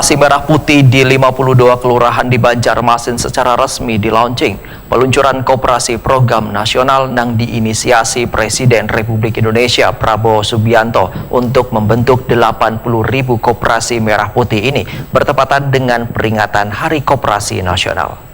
Koperasi Merah Putih di 52 kelurahan di Banjarmasin secara resmi di-launching. Peluncuran koperasi program nasional yang diinisiasi Presiden Republik Indonesia Prabowo Subianto untuk membentuk 80.000 koperasi Merah Putih ini bertepatan dengan peringatan Hari Koperasi Nasional.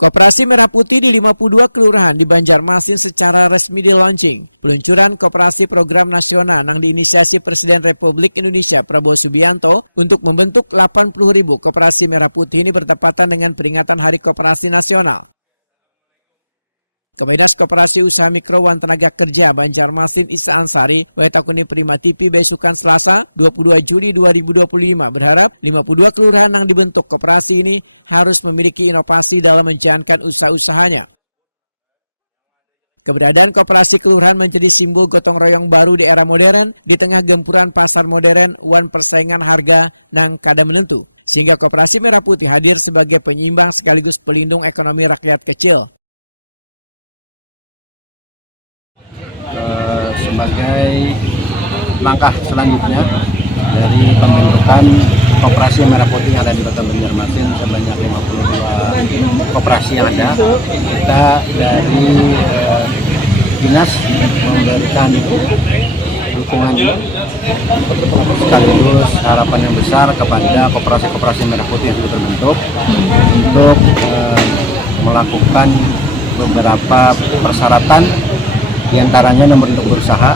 Koperasi Merah Putih di 52 kelurahan di Banjarmasin secara resmi di-launching. Peluncuran koperasi program nasional yang diinisiasi Presiden Republik Indonesia Prabowo Subianto untuk membentuk 80.000 koperasi Merah Putih ini bertepatan dengan peringatan Hari Koperasi Nasional. Kabinat Koperasi Usaha Mikro wan Tenaga Kerja Banjarmasin Isa Ansari, Waitakuni Prima TV besukan Selasa 22 Juli 2025 berharap 52 kelurahan yang dibentuk koperasi ini harus memiliki inovasi dalam menjalankan usaha-usahanya. Keberadaan koperasi kelurahan menjadi simbol gotong royong baru di era modern di tengah gempuran pasar modern wan persaingan harga nang kada menentu. Sehingga Koperasi Merah Putih hadir sebagai penyeimbang sekaligus pelindung ekonomi rakyat kecil. Sebagai langkah selanjutnya dari pembentukan koperasi Merah Putih yang ada di Kota Banjarmasin sebanyak 52 koperasi yang ada, kita dari dinas memberikan dukungan sekaligus harapan yang besar kepada koperasi-koperasi Merah Putih yang sudah terbentuk untuk melakukan beberapa persyaratan, diantaranya nomor induk berusaha,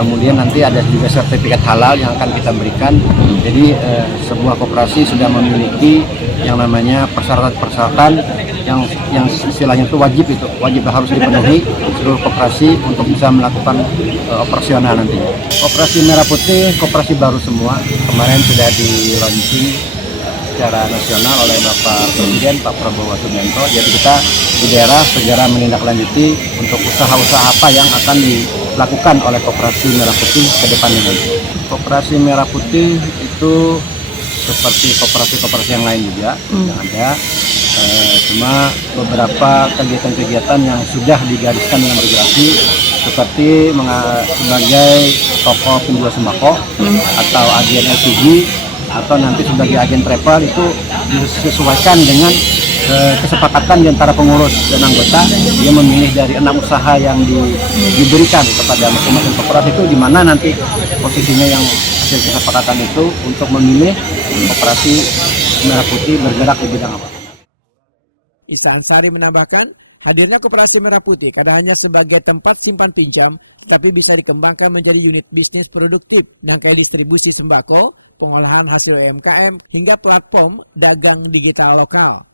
kemudian nanti ada juga sertifikat halal yang akan kita berikan. Jadi sebuah koperasi sudah memiliki yang namanya persyaratan-persyaratan yang istilahnya itu wajib harus dipenuhi seluruh koperasi untuk bisa melakukan operasional nantinya. Koperasi Merah Putih koperasi baru semua, kemarin sudah di-launching secara nasional oleh Bapak Presiden Pak Prabowo Subianto. Jadi kita di daerah segera menindaklanjuti untuk usaha-usaha apa yang akan dilakukan oleh Koperasi Merah Putih ke depannya nanti. Koperasi Merah Putih itu seperti koperasi-koperasi yang lain juga yang ada, cuma beberapa kegiatan-kegiatan yang sudah digariskan dalam regulasi seperti sebagai toko penjual sembako atau agen LPG atau nanti sebagai agen travel itu disesuaikan dengan kesepakatan di antara pengurus dan anggota. Dia memilih dari 6 usaha yang diberikan kepada masing-masing koperasi itu, di mana nanti posisinya yang hasil kesepakatan itu untuk memilih koperasi Merah Putih bergerak di bidang apa. Isa Ansari menambahkan, hadirnya Koperasi Merah Putih kada hanya sebagai tempat simpan pinjam, tetapi bisa dikembangkan menjadi unit bisnis produktif, nangkai distribusi sembako, pengolahan hasil UMKM, hingga platform dagang digital lokal.